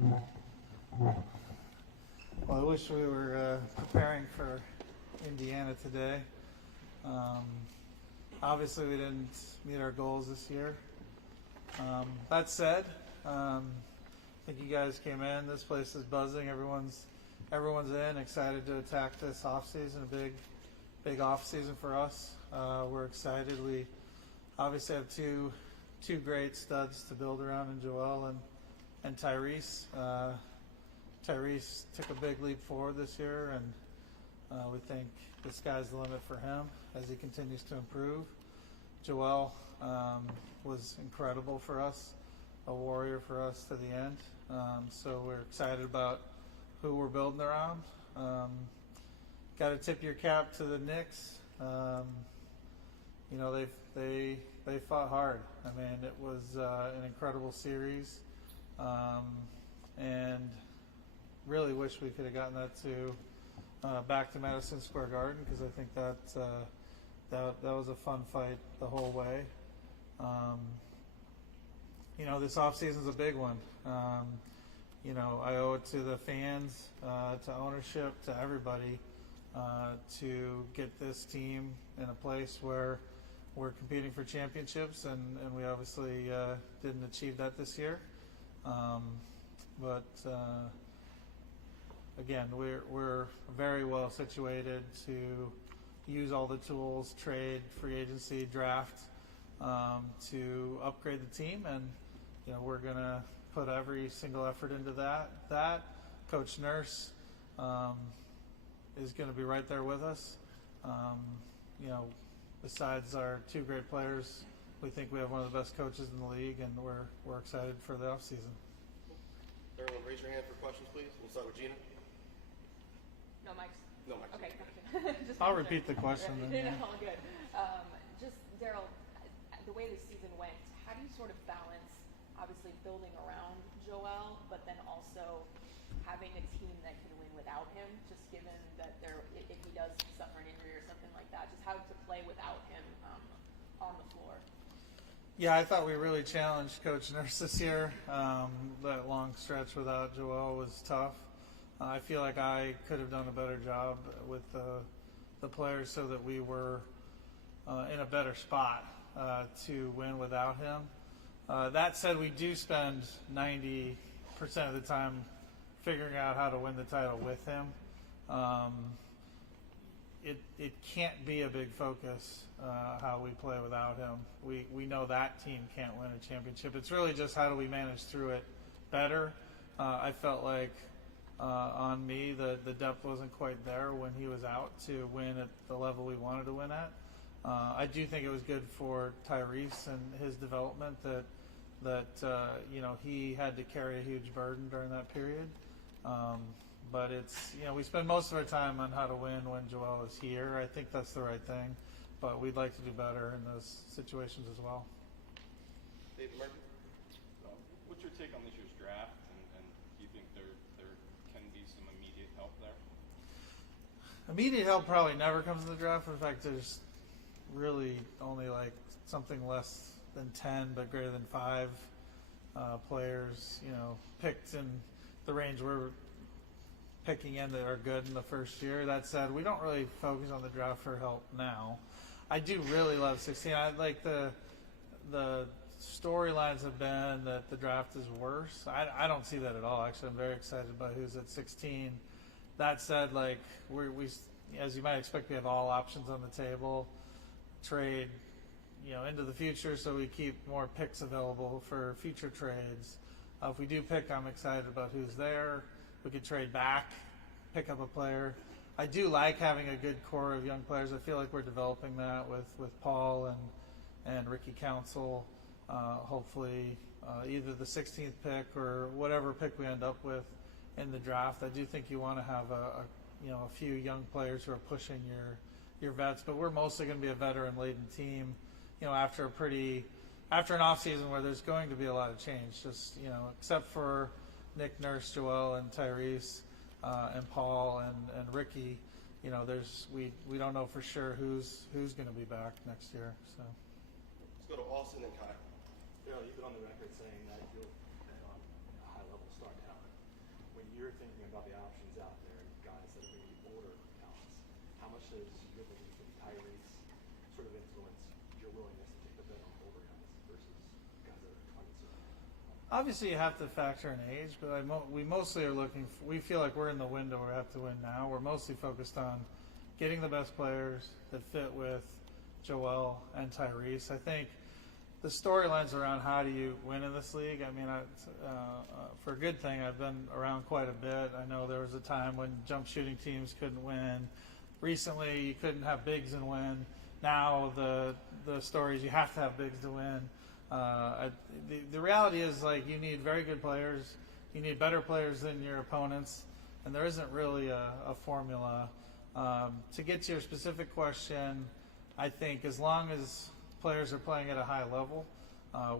Well, I wish we were preparing for Indiana today. Obviously, we didn't meet our goals this year. That said, I think you guys came in. This place is buzzing. Everyone's in, excited to attack this offseason. A big offseason for us. We're excited. We obviously have two great studs to build around in Joel and Tyrese. Tyrese took a big leap forward this year, and we think the sky's the limit for him as he continues to improve. Joel was incredible for us, a warrior for us to the end. So we're excited about who we're building around. Got to tip your cap to the Knicks. They fought hard. I mean, it was an incredible series, and really wish we could have gotten that to back to Madison Square Garden, because I think that was a fun fight the whole way. This offseason is a big one. I owe it to the fans, to ownership, to everybody, to get this team in a place where we're competing for championships, and we obviously didn't achieve that this year. But again, we're very well situated to use all the tools, trade, free agency, draft, to upgrade the team, and we're going to put every single effort into that. Coach Nurse is going to be right there with us. Besides our two great players, we think we have one of the best coaches in the league, and we're excited for the offseason. Everyone raise your hand for questions, please. We'll start with Gina. No mics? No mics. Okay, gotcha. I'll repeat the question then. All good. Just, Daryl, the way the season went, how do you sort of balance, obviously, building around Joel, but then also having a team that can win without him, just given that if he does suffer an injury or something like that, just how to play without him on the floor? Yeah, I thought we really challenged Coach Nurse this year. That long stretch without Joel was tough. I feel like I could have done a better job with the players so that we were in a better spot to win without him. That said, we do spend 90% of the time figuring out how to win the title with him. It can't be a big focus how we play without him. We know that team can't win a championship. It's really just how do we manage through it better. I felt like on me the depth wasn't quite there when he was out to win at the level we wanted to win at. I do think it was good for Tyrese and his development that he had to carry a huge burden during that period. But it's, we spend most of our time on how to win when Joel is here. I think that's the right thing, but we'd like to do better in those situations as well. David Murphy. What's your take on this year's draft, and do you think there can be some immediate help there? Immediate help probably never comes in the draft. In fact, there's really only like something less than 10 but greater than 5 players, picked in the range we're picking in that are good in the first year. That said, we don't really focus on the draft for help now. I do really love 16. I like the storylines have been that the draft is worse. I don't see that at all. Actually, I'm very excited about who's at 16. That said, like we as you might expect, we have all options on the table. Trade, into the future, so we keep more picks available for future trades. If we do pick, I'm excited about who's there. We could trade back, pick up a player. I do like having a good core of young players. I feel like we're developing that with Paul and Ricky Council. Hopefully, either the 16th pick or whatever pick we end up with in the draft. I do think you want to have a few young players who are pushing your vets, but we're mostly going to be a veteran-laden team. After an off season where there's going to be a lot of change, just except for Nick Nurse, Joel, and Tyrese, and Paul and Ricky, we don't know for sure who's going to be back next year. So Let's go to Austin and Kyle. Daryl, you've been on the record saying that you'll bet on a high-level star talent thinking about the options out there and guys that are maybe older talents, how much does your belief in Tyrese sort of influence your willingness to take the bet on older guys versus guys that are uncertain? Obviously, you have to factor in age, but we mostly are looking. We feel like we're in the window where we have to win now. We're mostly focused on getting the best players that fit with Joel and Tyrese. I think the storylines around how do you win in this league. I mean, for a good thing, I've been around quite a bit. I know there was a time when jump shooting teams couldn't win. Recently, you couldn't have bigs and win. Now the story is you have to have bigs to win. The reality is, like, you need very good players. You need better players than your opponents, and there isn't really a formula. To get to your specific question, I think as long as players are playing at a high level,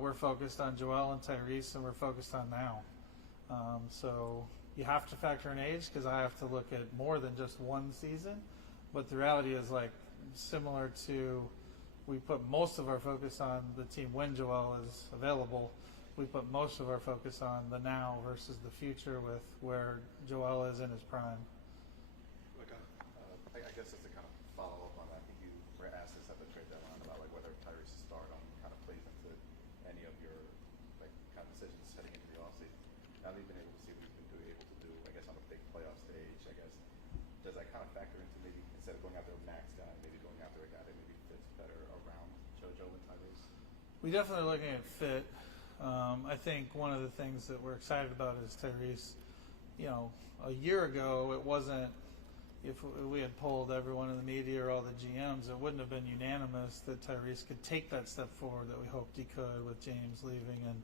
we're focused on Joel and Tyrese, and we're focused on now. So you have to factor in age because I have to look at more than just one season. But the reality is, like, similar to we put most of our focus on the team when Joel is available. We put most of our focus on the now versus the future with where Joel is in his prime. I guess just to kind of follow up on that, I think you were asked this at the trade deadline about like whether Tyrese's stardom kind of plays into any of your like kind of decisions heading into the offseason. Now that you've been able to see what he's been able to do, I guess on a big playoff stage, I guess does that kind of factor into maybe instead of going after a max guy, maybe going after a guy that maybe fits better around JoJo and Tyrese? We definitely are looking at fit. I think one of the things that we're excited about is Tyrese. You know, a year ago it wasn't. If we had polled everyone in the media or all the GMs, it wouldn't have been unanimous that Tyrese could take that step forward that we hoped he could with James leaving and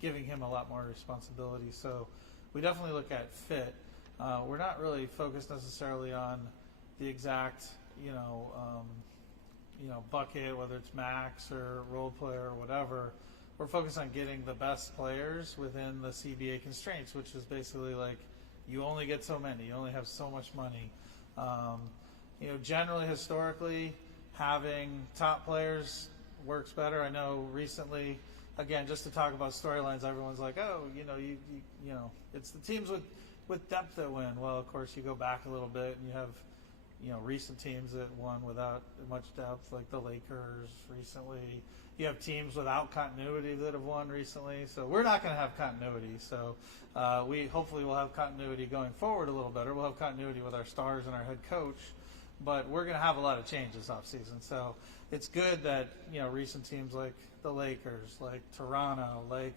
giving him a lot more responsibility. So we definitely look at fit. We're not really focused necessarily on the exact, bucket, whether it's max or role player or whatever. We're focused on getting the best players within the CBA constraints, which is basically like you only get so many, you only have so much money. Generally, historically, having top players works better. I know recently, again, just to talk about storylines, everyone's like, oh, it's the teams with depth that win. Well, of course, you go back a little bit and you have, recent teams that won without much depth, like the Lakers recently. You have teams without continuity that have won recently. So we're not going to have continuity. So we hopefully will have continuity going forward a little better. We'll have continuity with our stars and our head coach. But we're going to have a lot of changes off season. So it's good that, recent teams like the Lakers, like Toronto, like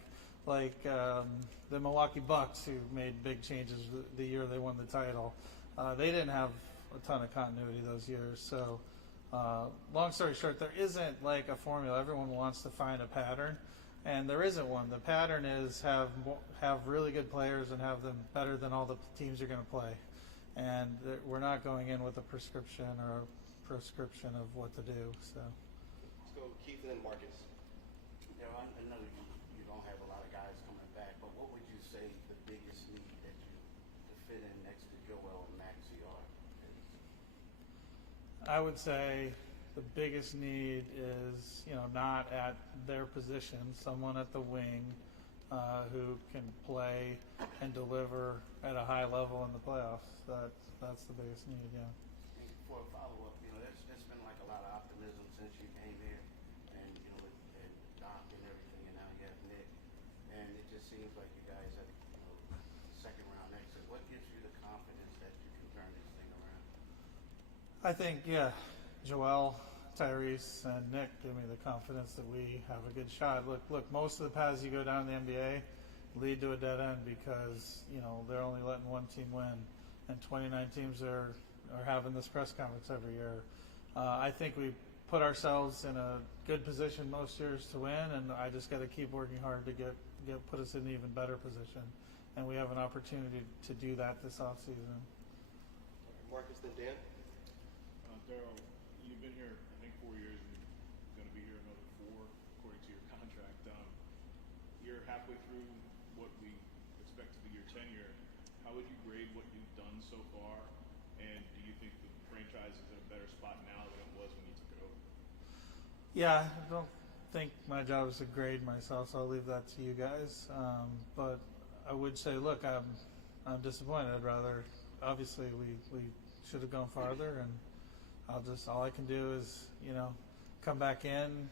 the Milwaukee Bucks, who made big changes the year they won the title, they didn't have a ton of continuity those years. So long story short, there isn't like a formula. Everyone wants to find a pattern, and there isn't one. The pattern is have really good players and have them better than all the teams you're going to play. And we're not going in with a prescription or a prescription of what to do. So Let's go Keith and then Marcus. I know you don't have a lot of guys coming back, but what would you say the biggest need that you to fit in next to Joel and Maxey are? I would say the biggest need is, not at their position, someone at the wing who can play and deliver at a high level in the playoffs. That's the biggest need, yeah. And for a follow-up, there's been like a lot of optimism since you came here, and and Doc and everything, and now you have Nick, and it just seems like you guys have second round exit. What gives you the confidence that you can turn this thing around? I think, Joel, Tyrese, and Nick give me the confidence that we have a good shot. Look, most of the paths you go down in the NBA lead to a dead end because, they're only letting one team win, and 29 teams are having this press conference every year. I think we put ourselves in a good position most years to win, and I just got to keep working hard to put us in an even better position. And we have an opportunity to do that this offseason. Marcus, then Dan. Daryl, you've been here, I think, 4 years, and you're going to be here another 4, according to your contract. You're halfway through what we expect to be your tenure. How would you grade what you've done so far, and do you think the franchise is in a better spot now than it was when you took it over? Yeah, I don't think my job is to grade myself, so I'll leave that to you guys. But I would say, look, I'm disappointed. I'd rather, obviously, we should have gone farther, and all I can do is, come back in,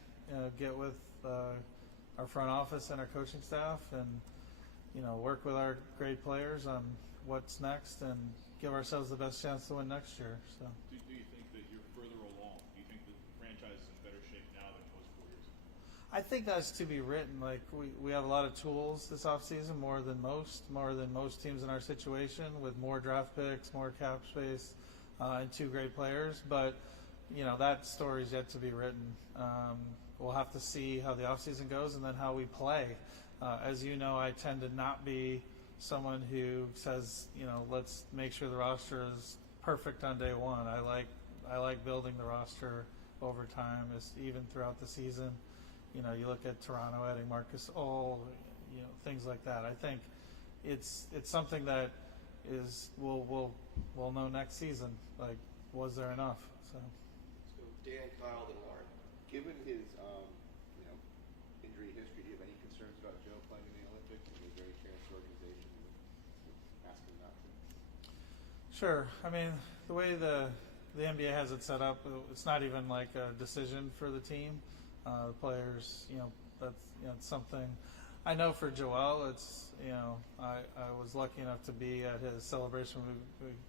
get with our front office and our coaching staff, and work with our great players on what's next, and give ourselves the best chance to win next year. So. Do you think that you're further along? Do you think the franchise is in better shape now than it was 4 years ago? I think that's to be written. Like we have a lot of tools this offseason, more than most teams in our situation, with more draft picks, more cap space, and two great players. But that story's yet to be written. We'll have to see how the offseason goes, and then how we play. As you know, I tend to not be someone who says, let's make sure the roster is perfect on day one. I like building the roster over time, even throughout the season. You look at Toronto adding Marcus All, things like that. I think it's something that we'll know next season. Like, was there enough? So Dan, Kyle, then Lauren. Given his injury history, do you have any concerns about Joe playing in the Olympics? And is there any chance the organization would ask him not to? Sure. I mean, the way the NBA has it set up, it's not even like a decision for the team. The players, that's something. I know for Joel, it's, I was lucky enough to be at his celebration when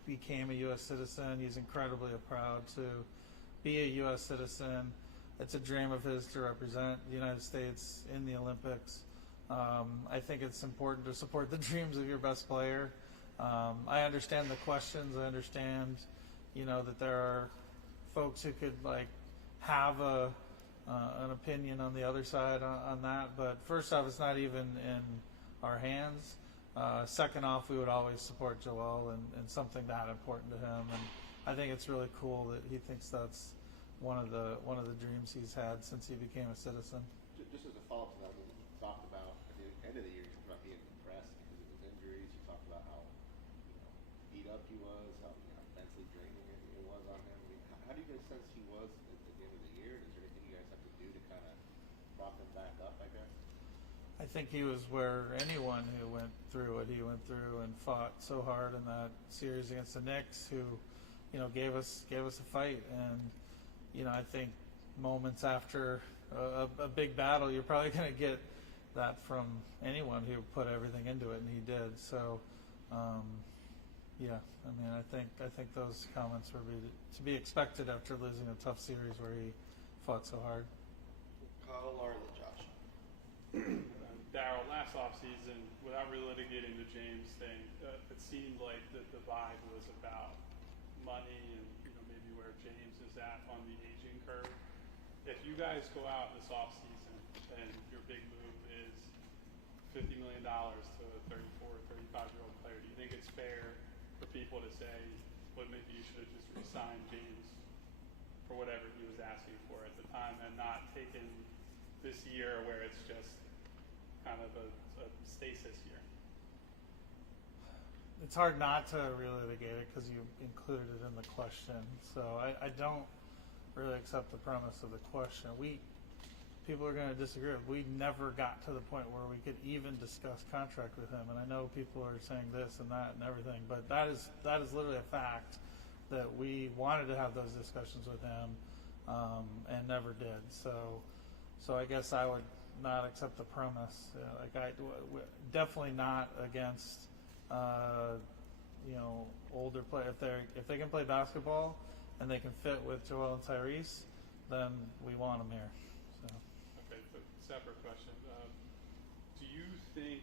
he became a U.S. citizen. He's incredibly proud to be a U.S. citizen. It's a dream of his to represent the United States in the Olympics. I think it's important to support the dreams of your best player. I understand the questions. I understand, that there are folks who could have an opinion on the other side on that. But first off, it's not even in our hands. Second off, we would always support Joel and something that important to him. And I think it's really cool that he thinks that's one of the dreams he's had since he became a citizen. Just as a follow-up to that, we talked about at the end of the year, you talked about being depressed because of his injuries. You talked about how beat up he was, how mentally draining it was on him. I mean, how do you guys sense he was at the end of the year? Is there anything you guys have to do to kind of prop him back up, I guess? I think he was where anyone who went through what he went through and fought so hard in that series against the Knicks, who, gave us a fight. And I think moments after a big battle, you're probably going to get that from anyone who put everything into it, and he did. So, I think those comments were to be expected after losing a tough series where he fought so hard. Kyle, Lauren, then Josh. Daryl, last offseason, without relitigating the James thing, it seemed like the vibe was about money and maybe where James is at on the aging curve. If you guys go out this offseason and your big move is $50 million to a 34 or 35-year-old player, do you think it's fair for people to say, well, maybe you should have just re-signed James for whatever he was asking for at the time and not taken this year where it's just kind of a stasis year? It's hard not to relitigate it because you included it in the question. So I don't really accept the premise of the question. People are going to disagree. We never got to the point where we could even discuss contract with him. And I know people are saying this and that and everything, but that is literally a fact that we wanted to have those discussions with him and never did. So I guess I would not accept the premise. Definitely not against older play. If they can play basketball and they can fit with Joel and Tyrese, then we want them here. So. Okay, but separate question. Do you think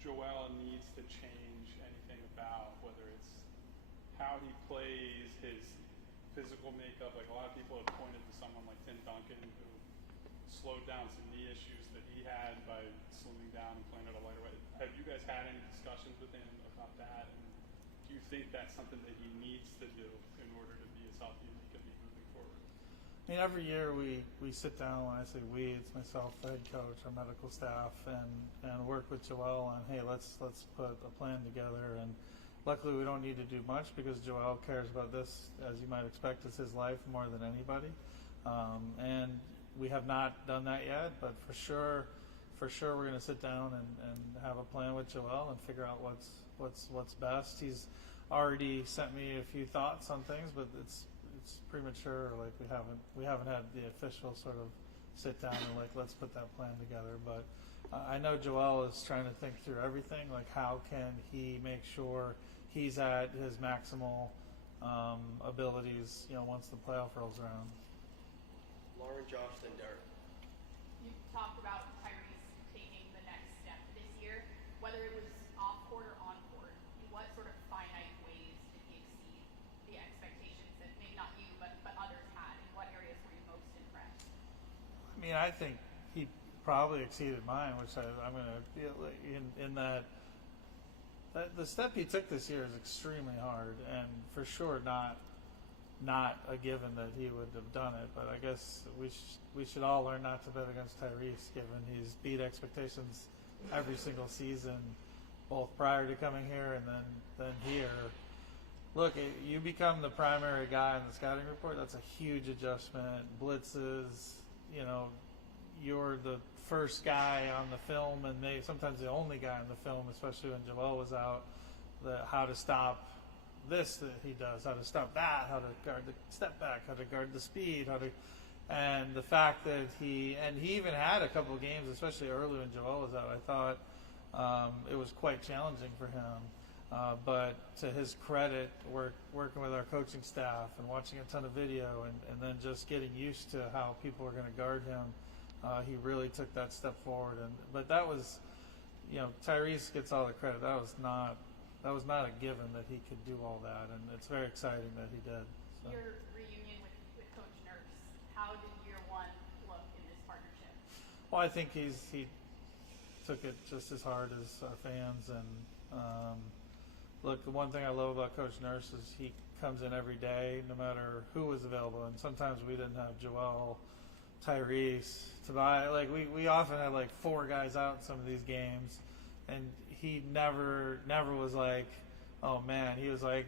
Joel needs to change anything about whether it's how he plays, his physical makeup? Like, a lot of people have pointed to someone like Tim Duncan, who slowed down some knee issues that he had by slimming down and playing at a lighter weight. Have you guys had any discussions with him about that? And do you think that's something that he needs to do in order to be as healthy as he can be moving forward? I mean, every year we sit down. When I say we, it's myself, the head coach, our medical staff, and work with Joel on, hey, let's put a plan together. And luckily, we don't need to do much because Joel cares about this, as you might expect. It's his life more than anybody. And we have not done that yet, but for sure, for sure we're going to sit down and have a plan with Joel and figure out what's best. He's already sent me a few thoughts on things, but it's premature. Like we haven't had the official sort of sit down and like let's put that plan together. But I know Joel is trying to think through everything. Like how can he make sure he's at his maximal abilities, once the playoff rolls around. Lauren, Josh, then Derek. You talked about Tyrese taking the next step this year, whether it was off court or on court. In what sort of finite ways did he exceed the expectations that maybe not you, but others had? In what areas were you most impressed? I mean, I think he probably exceeded mine, which I'm going to in that the step he took this year is extremely hard, and for sure not a given that he would have done it. But I guess we should all learn not to bet against Tyrese, given he's beat expectations every single season, both prior to coming here and then here. Look, you become the primary guy in the scouting report. That's a huge adjustment. Blitzes, you're the first guy on the film, and maybe sometimes the only guy on the film, especially when Joel was out. How to stop this that he does, how to stop that, how to guard the step back, how to guard the speed, and the fact that he even had a couple of games, especially early when Joel was out. I thought it was quite challenging for him. But to his credit, working with our coaching staff and watching a ton of video and then just getting used to how people are going to guard him, he really took that step forward. But that was, Tyrese gets all the credit. That was not a given that he could do all that, and it's very exciting that he did. So. Your reunion with Coach Nurse, how did year one look in this partnership? Well, I think he took it just as hard as our fans, and look, the one thing I love about Coach Nurse is he comes in every day, no matter who was available, and sometimes we didn't have Joel, Tyrese, Tobias. Like we often had like 4 guys out in some of these games, and he never was like, oh man. He was like,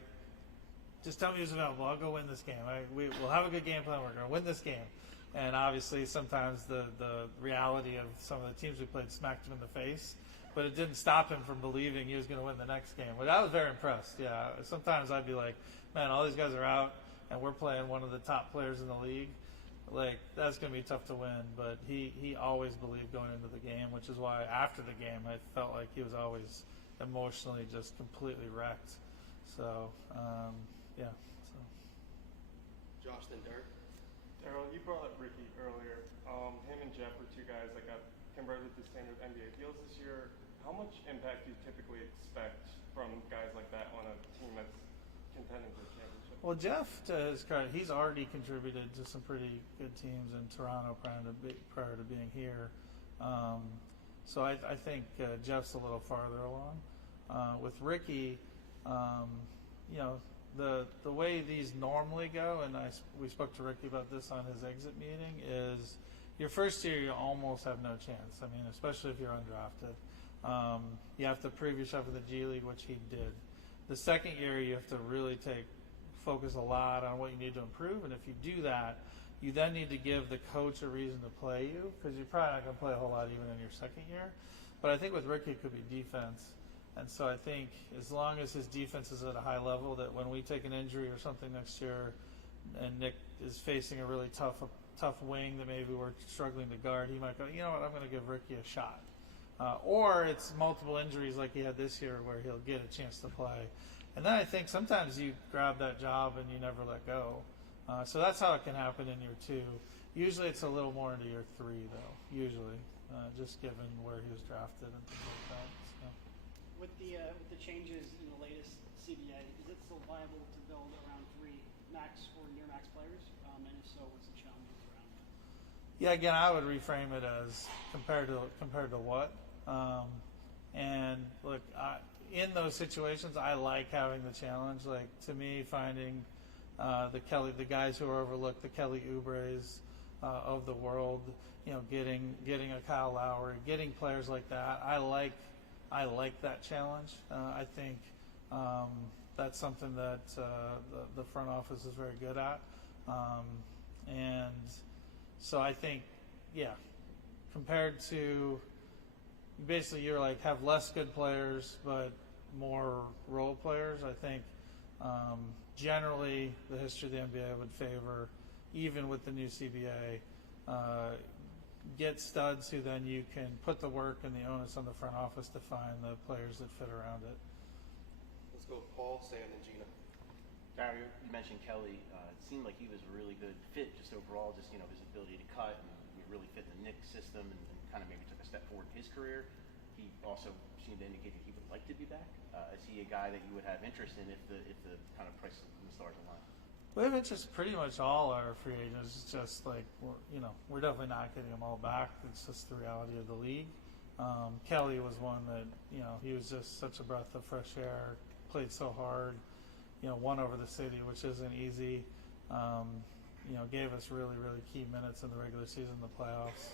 just tell me who's available. I'll go win this game. We'll have a good game plan. We're going to win this game. And obviously sometimes the reality of some of the teams we played smacked him in the face, but it didn't stop him from believing he was going to win the next game. But I was very impressed. Yeah, sometimes I'd be like, man, all these guys are out and we're playing one of the top players in the league. Like, that's going to be tough to win, but he always believed going into the game, which is why after the game I felt like he was always emotionally just completely wrecked. So, yeah. So. Josh, then Derek. Daryl, you brought up Ricky earlier. Him and Jeff were 2 guys that got converted to standard NBA deals this year. How much impact do you typically expect from guys like that on a team that's contending for a championship? Well, Jeff, to his credit, he's already contributed to some pretty good teams in Toronto prior to being here. So I think Jeff's a little farther along. With Ricky, the way these normally go, and we spoke to Ricky about this on his exit meeting, is your first year you almost have no chance. I mean, especially if you're undrafted. You have to prove yourself in the G League, which he did. The second year you have to really focus a lot on what you need to improve, and if you do that, you then need to give the coach a reason to play you, because you're probably not going to play a whole lot even in your second year. But I think with Ricky it could be defense, and so I think as long as his defense is at a high level, that when we take an injury or something next year and Nick is facing a really tough wing that maybe we're struggling to guard, he might go, you know what, I'm going to give Ricky a shot. Or it's multiple injuries like he had this year where he'll get a chance to play. And then I think sometimes you grab that job and you never let go. So that's how it can happen in year 2. Usually it's a little more into year 3, though, usually, just given where he was drafted and things like that. So. With the changes in the latest CBA, is it still viable to build around 3 max or near max players? And if so, what's the challenges around that? Yeah, again, I would reframe it as compared to what. And look, in those situations, I like having the challenge. Like, to me, finding the guys who are overlooked, the Kelly Oubres of the world, getting a Kyle Lowry, getting players like that. I like that challenge. I think that's something that the front office is very good at. And so I think, yeah, compared to basically you're like have less good players but more role players. I think generally the history of the NBA would favor, even with the new CBA, get studs who then you can put the work and the onus on the front office to find the players that fit around it. Let's go with Paul, Sam, and Gina. Daryl, you mentioned Kelly. It seemed like he was a really good fit just overall, just, his ability to cut, and he really fit the Knicks system and kind of maybe took a step forward in his career. He also seemed to indicate that he would like to be back. Is he a guy that you would have interest in if the kind of price and the stars align? We have interest pretty much all our free agents. It's just like we're definitely not getting them all back. It's just the reality of the league. Kelly was one that he was just such a breath of fresh air. Played so hard. Won over the city, which isn't easy. Gave us really, really key minutes in the regular season, the playoffs.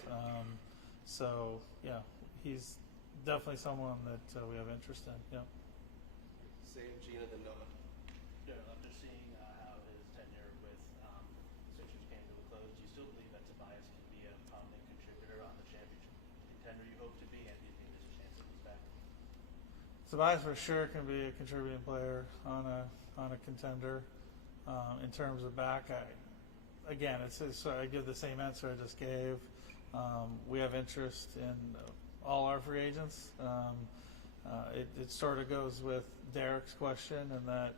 So yeah, he's definitely someone that we have interest in. Yeah. Sam, Gina, then Noah. Yeah, I'm just seeing how his tenure with the Sixers came to a close. Do you still believe that Tobias can be a prominent contributor on the championship contender you hope to be, and do you think there's a chance that he's back? Tobias for sure can be a contributing player on a contender. In terms of back, I give the same answer I just gave. We have interest in all our free agents. It sort of goes with Derek's question, in that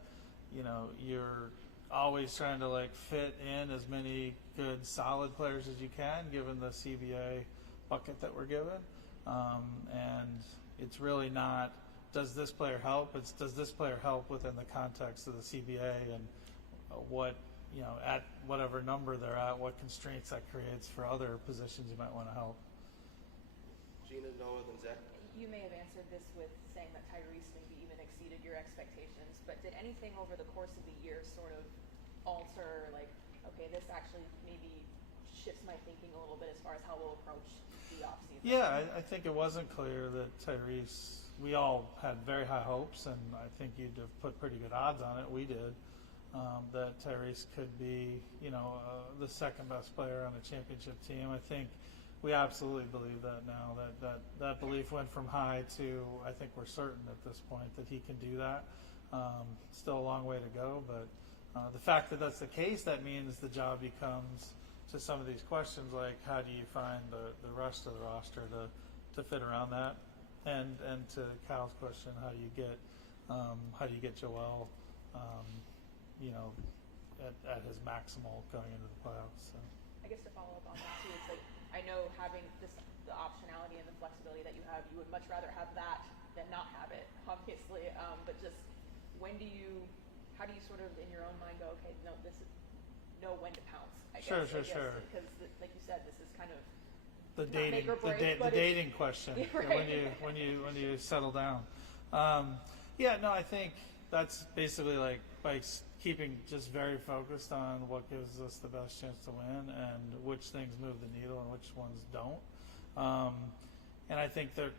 you're always trying to fit in as many good solid players as you can, given the CBA bucket that we're given. And it's really not, does this player help? It's, does this player help within the context of the CBA, and what at whatever number they're at, what constraints that creates for other positions you might want to help. Gina, Noah, then Zach. You may have answered this with saying that Tyrese maybe even exceeded your expectations, but did anything over the course of the year sort of alter, okay, this actually maybe shifts my thinking a little bit as far as how we'll approach the offseason? Yeah, I think it wasn't clear that Tyrese, we all had very high hopes, and I think you'd have put pretty good odds on it. We did. That Tyrese could be, the second best player on a championship team. I think we absolutely believe that now. That belief went from high to, I think we're certain at this point that he can do that. Still a long way to go, but the fact that that's the case, that means the job becomes, to some of these questions, like how do you find the rest of the roster to fit around that, and to Kyle's question, how do you get Joel at his maximal going into the playoffs. So. I guess to follow up on that too, it's I know having the optionality and the flexibility that you have, you would much rather have that than not have it, obviously. But just how do you sort of in your own mind go, okay, no, this is know when to pounce? I guess, Sure. Because like you said, this is kind of the not dating make or break, the dating question. Right. when you settle down. I think that's basically by keeping just very focused on what gives us the best chance to win, and which things move the needle and which ones don't. And I think that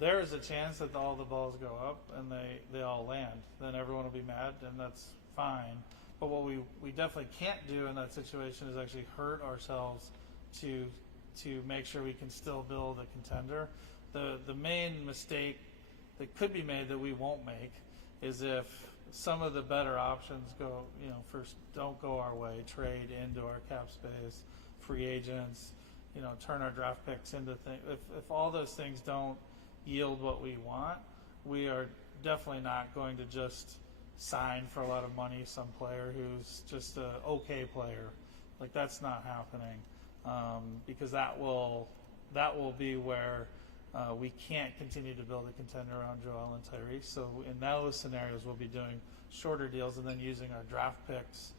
there is a chance that all the balls go up and they all land. Then everyone will be mad, and that's fine. But what we definitely can't do in that situation is actually hurt ourselves to make sure we can still build a contender. The main mistake that could be made that we won't make is if some of the better options don't go our way, trade into our cap space, free agents, turn our draft picks into things. If all those things don't yield what we want, we are definitely not going to just sign for a lot of money some player who's just an okay player. That's not happening, because that will be where we can't continue to build a contender around Joel and Tyrese. So in those scenarios, we'll be doing shorter deals and then using our draft picks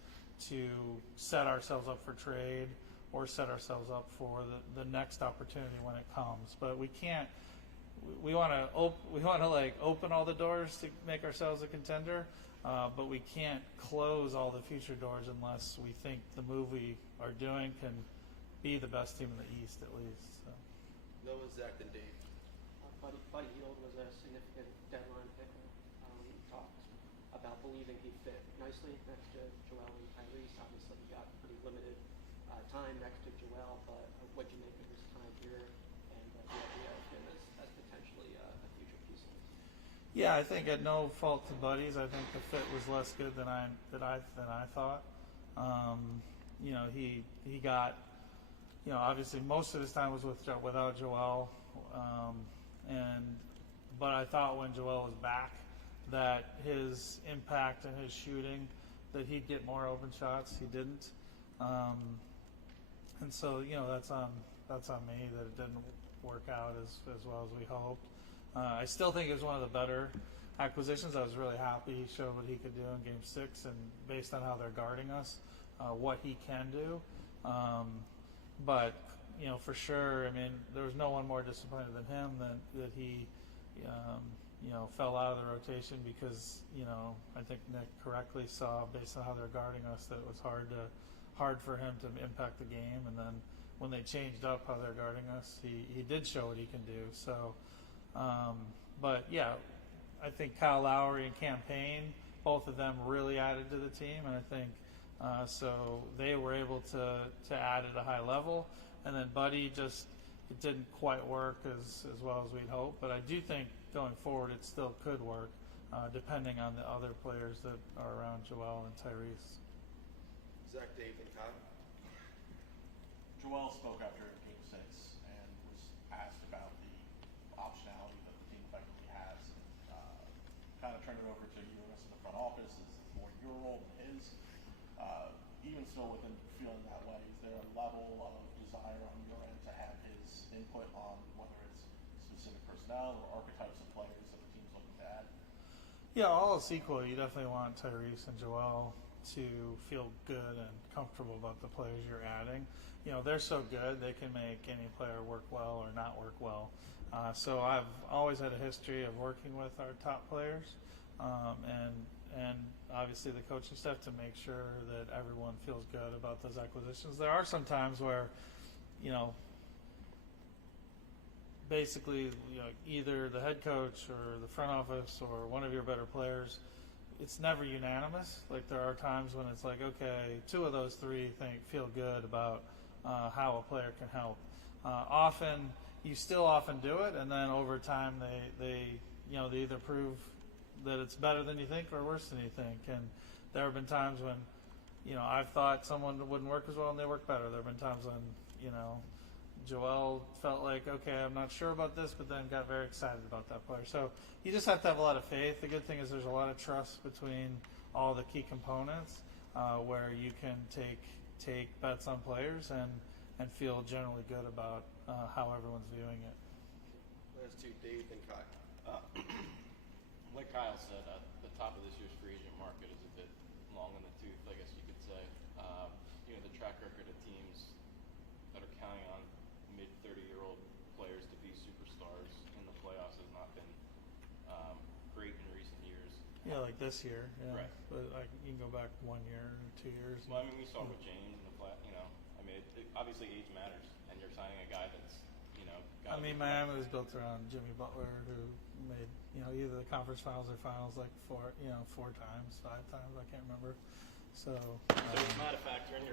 to set ourselves up for trade or set ourselves up for the next opportunity when it comes. But we can't. We want to open all the doors to make ourselves a contender, but we can't close all the future doors unless we think the move we are doing can be the best team in the East at least. So. Noah, Zach, and Dave. Buddy Hield was a significant deadline picker. Talked about believing he fit nicely next to Joel and Tyrese. Obviously, he got pretty limited time next to Joel, but what do you make of his time here and the idea of him as potentially Yeah, I think at no fault to Buddy's. I think the fit was less good than I thought. He got, obviously most of his time was without Joel, but I thought when Joel was back that his impact and his shooting, that he'd get more open shots. He didn't, and so that's on me that it didn't work out as well as we hoped. I still think it was one of the better acquisitions. I was really happy he showed what he could do in Game 6, and based on how they're guarding us, what he can do. But for sure, I mean, there was no one more disappointed than him that he fell out of the rotation because I think Nick correctly saw, based on how they're guarding us, that it was hard for him to impact the game. And then when they changed up how they're guarding us, he did show what he can do. So. But yeah, I think Kyle Lowry and Campaign, both of them really added to the team, and I think so they were able to add at a high level. And then Buddy it didn't quite work as well as we'd hoped, but I do think going forward it still could work, depending on the other players that are around Joel and Tyrese. Zach, Dave, and Kyle. Joel spoke after Game 6 and was asked about the optionality that the team effectively has, and kind of turned it over to you and the rest of the front office. Is more your role than his? Even still within feeling that way, is there a level of desire on your end to have his input on whether it's specific personnel or archetypes of players that the team's looking to add? Yeah, all else equal, you definitely want Tyrese and Joel to feel good and comfortable about the players you're adding. They're so good, they can make any player work well or not work well. So I've always had a history of working with our top players, and obviously the coaching staff to make sure that everyone feels good about those acquisitions. There are some times where, basically, either the head coach or the front office or one of your better players, it's never unanimous. Like there are times when it's like, okay, two of those three feel good about how a player can help. Often you still often do it, and then over time they either prove that it's better than you think or worse than you think. And there have been times when I've thought someone wouldn't work as well and they work better. There have been times when Joel felt like, okay, I'm not sure about this, but then got very excited about that player. So you just have to have a lot of faith. The good thing is there's a lot of trust between all the key components, where you can take bets on players and feel generally good about how everyone's viewing it. Last two, Dave and Kyle. Like Kyle said, the top of this year's free agent market is a bit long in the tooth, I guess you could say. The track record of teams that are counting on mid-30-year-old players to be superstars in the playoffs has not been great in recent years. Yeah, like this year. Yeah. Right. But you can go back 1 year, 2 years. Well, I mean, we saw with James in the obviously age matters, and you're signing a guy that's, Miami was built around Jimmy Butler, who made, either the conference finals or finals like 4 times, 5 times, I can't remember. So it's not a factor in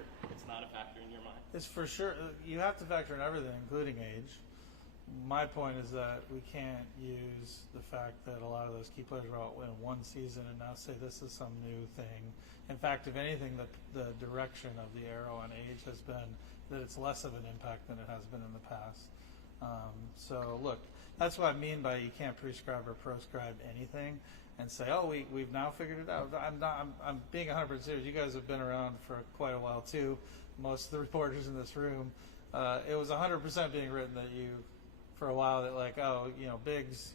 your mind. It's for sure. You have to factor in everything, including age. My point is that we can't use the fact that a lot of those key players were out in one season and now say this is some new thing. In fact, if anything, the direction of the arrow on age has been that it's less of an impact than it has been in the past. So look, that's what I mean by you can't prescribe or proscribe anything and say, oh, we've now figured it out. I'm being 100% serious. You guys have been around for quite a while too. Most of the reporters in this room, it was 100% being written that for a while that bigs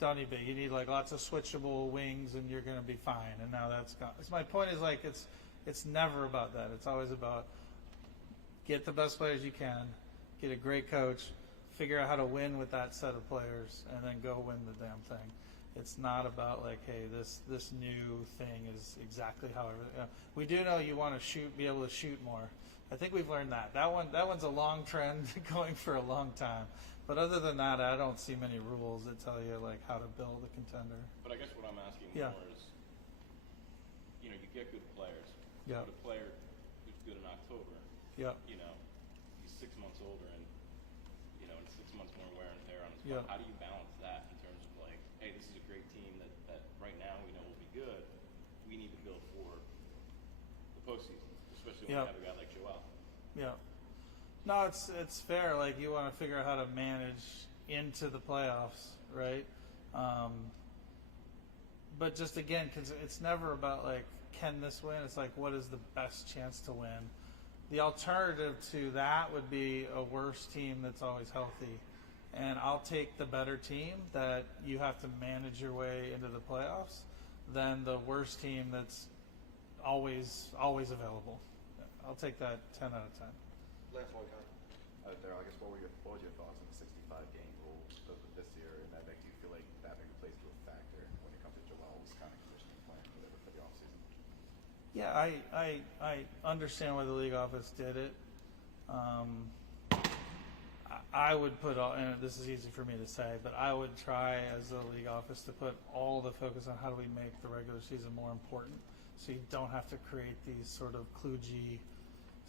don't need big. You need lots of switchable wings and you're going to be fine. And now that's gone. So my point is it's never about that. It's always about get the best players you can, get a great coach, figure out how to win with that set of players, and then go win the damn thing. It's not about hey, this new thing is exactly how we do know you want to be able to shoot more. I think we've learned that. That one's a long trend going for a long time. But other than that, I don't see many rules that tell you how to build a contender. But I guess what I'm asking Yeah. more is, you get good players. Yeah. But a player who's good in October, Yeah. He's 6 months older and 6 months more wear and tear on his Yeah. body. How do you balance that in terms of hey, this is a great team postseason, especially when Yep. you have a guy like Joel. Yeah. No, it's fair. Like, you want to figure out how to manage into the playoffs, right? But just again, because it's never about like, can this win? It's like, what is the best chance to win? The alternative to that would be a worse team that's always healthy. And I'll take the better team that you have to manage your way into the playoffs than the worst team that's always available. I'll take that 10 out of 10. Last one, Con. Daryl, I guess what was your thoughts on the 65-game rule of this year, and that do you feel like that maybe plays into a factor when it comes to Joel's kind of conditioning plan for the offseason? Yeah, I understand why the league office did it. I would put all, and this is easy for me to say, but I would try as the league office to put all the focus on how do we make the regular season more important, so you don't have to create these sort of kludgy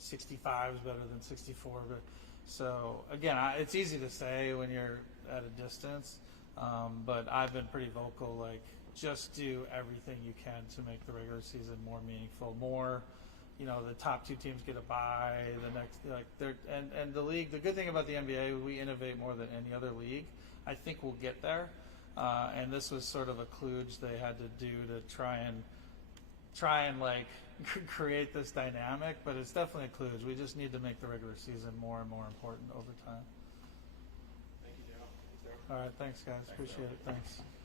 65s better than 64. But so again, it's easy to say when you're at a distance, but I've been pretty vocal. Like, just do everything you can to make the regular season more meaningful, more. The top two teams get a bye. The next, and the league. The good thing about the NBA, we innovate more than any other league. I think we'll get there. And this was sort of a kludge they had to do to try and like create this dynamic. But it's definitely a kludge. We just need to make the regular season more and more important over time. Thank you, Daryl. All right, thanks guys. Appreciate it. Thanks.